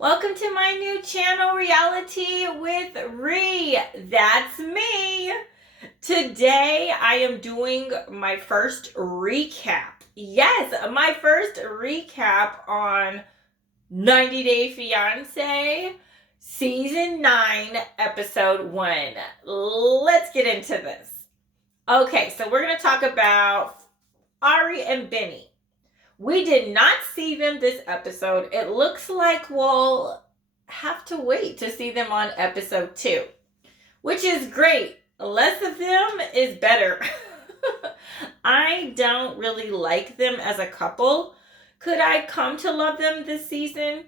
Welcome to my new channel, Reality with Ree. That's me. Today I am doing my first recap. Yes, my first recap on 90 Day Fiance, Season 9, Episode 1. Let's get into this. Okay, so we're going to talk about Ari and Benny. We did not see them this episode. It looks like we'll have to wait to see them on episode 2, which is great. Less of them is better. I don't really like them as a couple. Could I come to love them this season?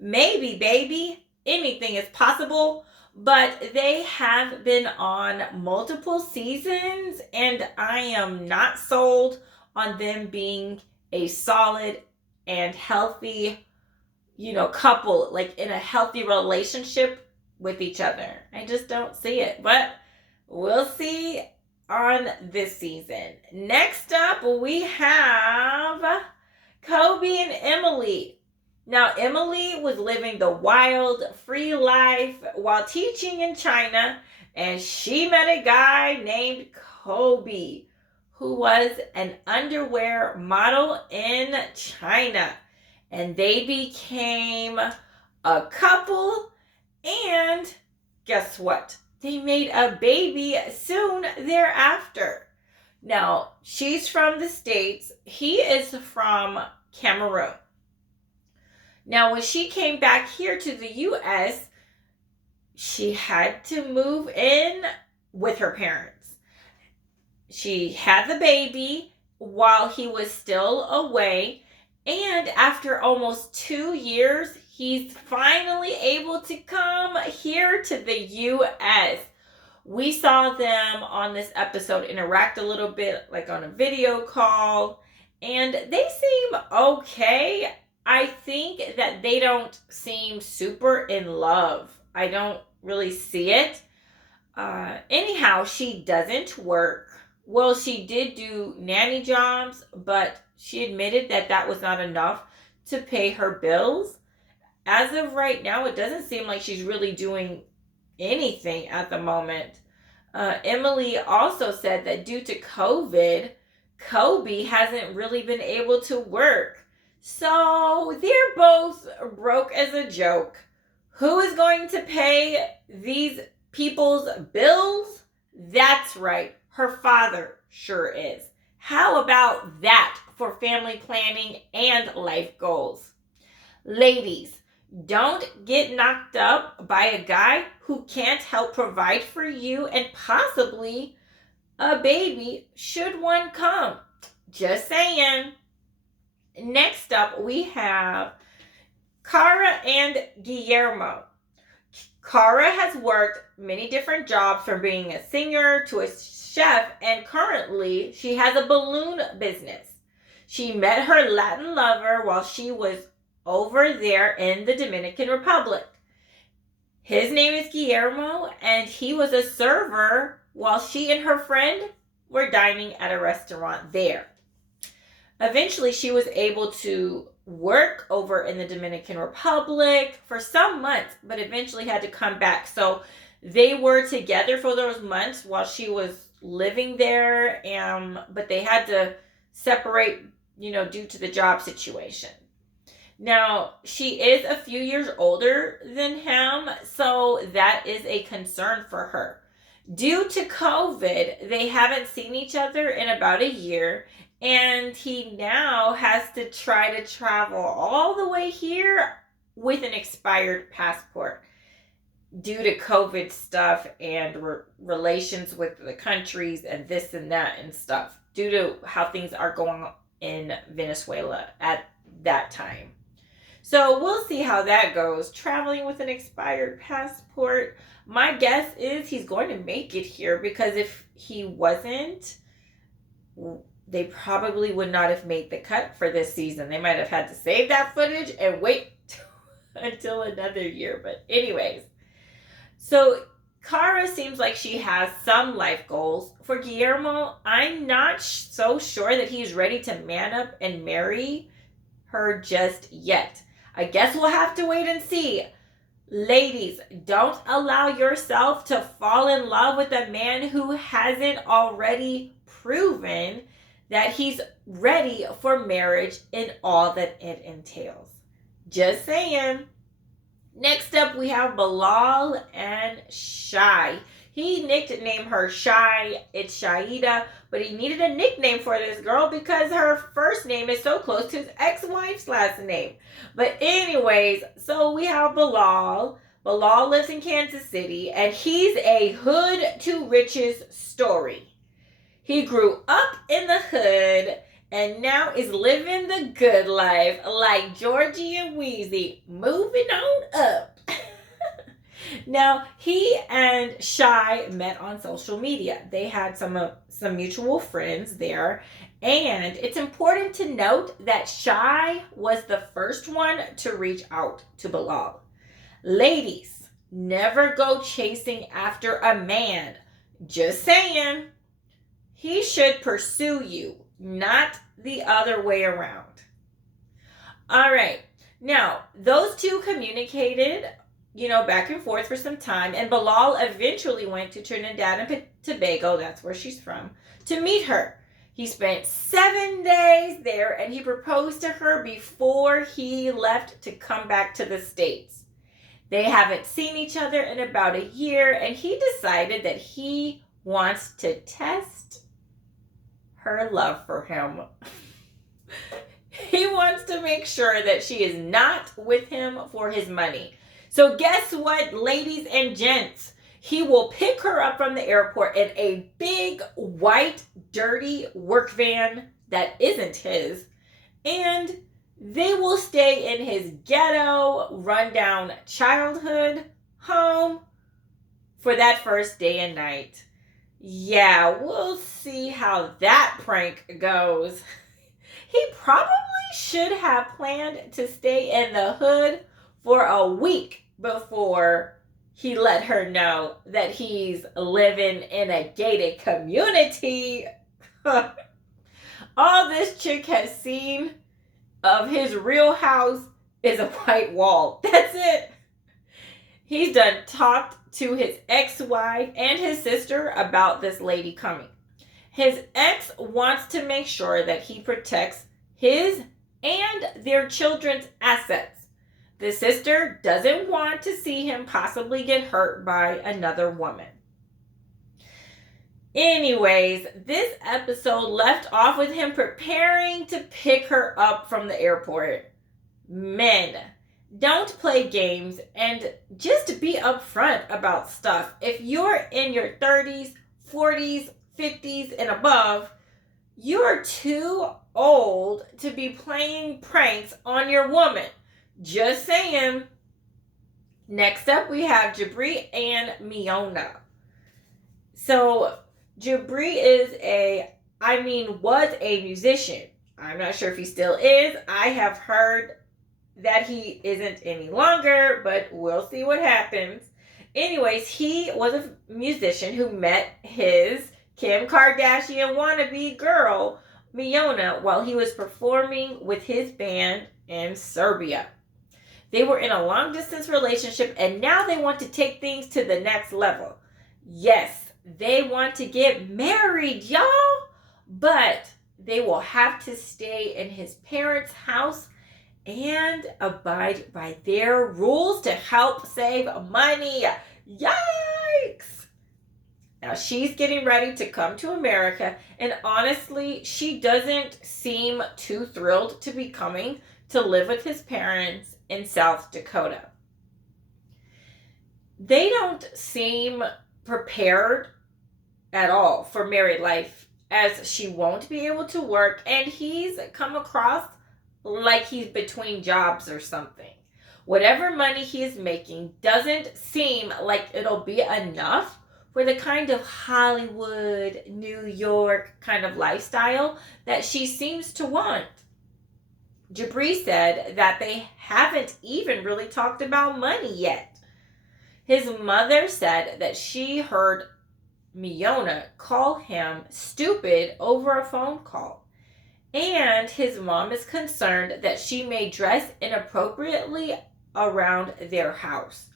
Maybe, baby. Anything is possible. But they have been on multiple seasons, and I am not sold on them being a solid and healthy, couple, like in a healthy relationship with each other. I just don't see it. But we'll see on this season. Next up, we have Kobe and Emily. Now, Emily was living the wild, free life while teaching in China, and she met a guy named Kobe, who was an underwear model in China. And they became a couple, and guess what? They made a baby soon thereafter. Now, she's from the States. He is from Cameroon. Now, when she came back here to the U.S., she had to move in with her parents. She had the baby while he was still away, and after almost 2 years, he's finally able to come here to the U.S. We saw them on this episode interact a little bit, like on a video call, and they seem okay. I think that they don't seem super in love. I don't really see it. Anyhow, she doesn't work. Well, she did do nanny jobs, but she admitted that that was not enough to pay her bills. As of right now, it doesn't seem like she's really doing anything at the moment. Emily also said that due to COVID, Kobe hasn't really been able to work. So they're both broke as a joke. Who is going to pay these people's bills? That's right. Her father sure is. How about that for family planning and life goals? Ladies, don't get knocked up by a guy who can't help provide for you and possibly a baby should one come. Just saying. Next up, we have Carla and Guillermo. Cara has worked many different jobs, from being a singer to a chef, and currently she has a balloon business. She met her Latin lover while she was over there in the Dominican Republic. His name is Guillermo, and he was a server while she and her friend were dining at a restaurant there. Eventually, she was able to work over in the Dominican Republic for some months, but eventually had to come back. So they were together for those months while she was living there, but they had to separate, due to the job situation. Now, she is a few years older than him, so that is a concern for her. Due to COVID, they haven't seen each other in about a year, and he now has to try to travel all the way here with an expired passport due to COVID stuff and relations with the countries and this and that and stuff, due to how things are going in Venezuela at that time. So we'll see how that goes. Traveling with an expired passport. My guess is he's going to make it here, because if he wasn't, they probably would not have made the cut for this season. They might have had to save that footage and wait until another year. But anyways, so Cara seems like she has some life goals. For Guillermo, I'm not so sure that he's ready to man up and marry her just yet. I guess we'll have to wait and see. Ladies, don't allow yourself to fall in love with a man who hasn't already proven that he's ready for marriage and all that it entails. Just saying. Next up, we have Bilal and Shy. He nicknamed her Shy. It's Shaida, but he needed a nickname for this girl because her first name is so close to his ex-wife's last name. But anyways, so we have Bilal. Bilal lives in Kansas City, and he's a hood to riches story. He grew up in the hood and now is living the good life like Georgie and Wheezy, moving on up. Now, he and Shy met on social media. They had some mutual friends there. And it's important to note that Shy was the first one to reach out to Bilal. Ladies, never go chasing after a man. Just saying. He should pursue you, not the other way around. All right. Now, those two communicated, back and forth for some time, and Bilal eventually went to Trinidad and Tobago, that's where she's from, to meet her. He spent 7 days there, and he proposed to her before he left to come back to the States. They haven't seen each other in about a year, and he decided that he wants to test her love for him. He wants to make sure that she is not with him for his money. So guess what, ladies and gents? He will pick her up from the airport in a big, white, dirty work van that isn't his. And they will stay in his ghetto, rundown childhood home for that first day and night. Yeah, we'll see how that prank goes. He probably should have planned to stay in the hood for a week before he let her know that he's living in a gated community. All this chick has seen of his real house is a white wall. That's it. He's done talked to his ex-wife and his sister about this lady coming. His ex wants to make sure that he protects his and their children's assets. The sister doesn't want to see him possibly get hurt by another woman. Anyways, this episode left off with him preparing to pick her up from the airport. Men, don't play games and just be upfront about stuff. If you're in your 30s, 40s, 50s, and above, you're too old to be playing pranks on your woman. Just saying. Next up, we have Jabri and Mona. So, Jabri was a musician. I'm not sure if he still is. I have heard that he isn't any longer, but we'll see what happens. Anyways, he was a musician who met his Kim Kardashian wannabe girl, Mona, while he was performing with his band in Serbia. They were in a long-distance relationship, and now they want to take things to the next level. Yes, they want to get married, y'all, but they will have to stay in his parents' house and abide by their rules to help save money. Yikes! Now, she's getting ready to come to America, and honestly, she doesn't seem too thrilled to be coming to live with his parents in South Dakota. They don't seem prepared at all for married life, as she won't be able to work, and he's come across like he's between jobs or something. Whatever money he is making doesn't seem like it'll be enough for the kind of Hollywood, New York kind of lifestyle that she seems to want. Jabri said that they haven't even really talked about money yet. His mother said that she heard Mona call him stupid over a phone call. and his mom is concerned that she may dress inappropriately around their house.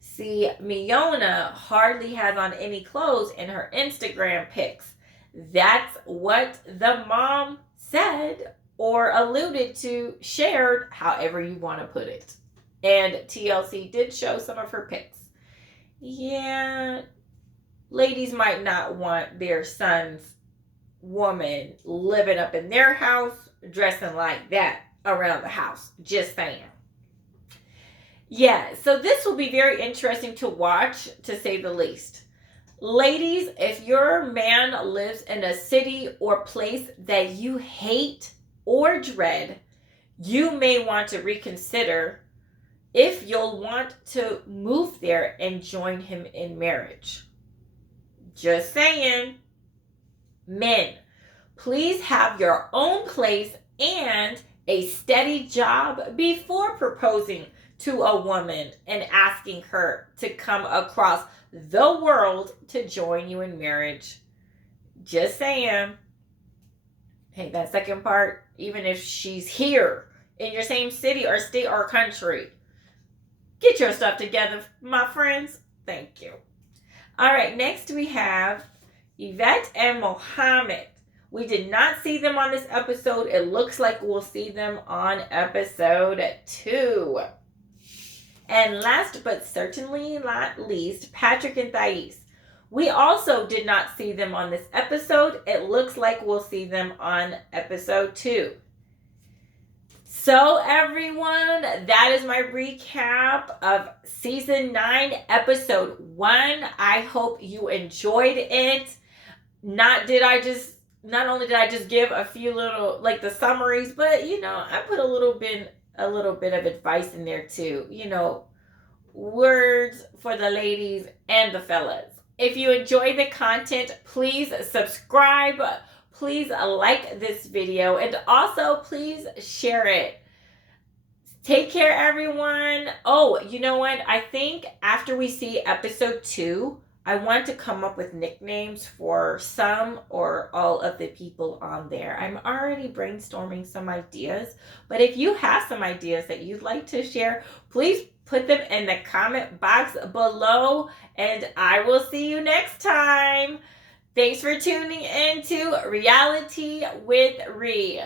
See, Miona hardly has on any clothes in her Instagram pics. That's what the mom said or alluded to, shared, however you want to put it. And TLC did show some of her pics. Yeah, ladies might not want their son's woman living up in their house, dressing like that around the house. Just saying. Yeah, so this will be very interesting to watch, to say the least. Ladies, if your man lives in a city or place that you hate or dread, you may want to reconsider if you'll want to move there and join him in marriage. Just saying. Men, please have your own place and a steady job before proposing to a woman and asking her to come across the world to join you in marriage. Just saying. Hey, that second part, even if she's here in your same city or state or country, get your stuff together, my friends. Thank you. All right, next we have Yvette and Mohammed. We did not see them on this episode. It looks like we'll see them on episode 2. And last but certainly not least, Patrick and Thais. We also did not see them on this episode. It looks like we'll see them on episode 2. So everyone, that is my recap of season 9, episode 1. I hope you enjoyed it. Not only did I just give a few little, like, the summaries, but I put a little bit of advice in there too. Words for the ladies and the fellas. If you enjoy the content, please subscribe. Please like this video, and also please share it. Take care, everyone. Oh, you know what? I think after we see episode 2, I want to come up with nicknames for some or all of the people on there. I'm already brainstorming some ideas, but if you have some ideas that you'd like to share, please put them in the comment box below, and I will see you next time. Thanks for tuning in to Reality with Ree.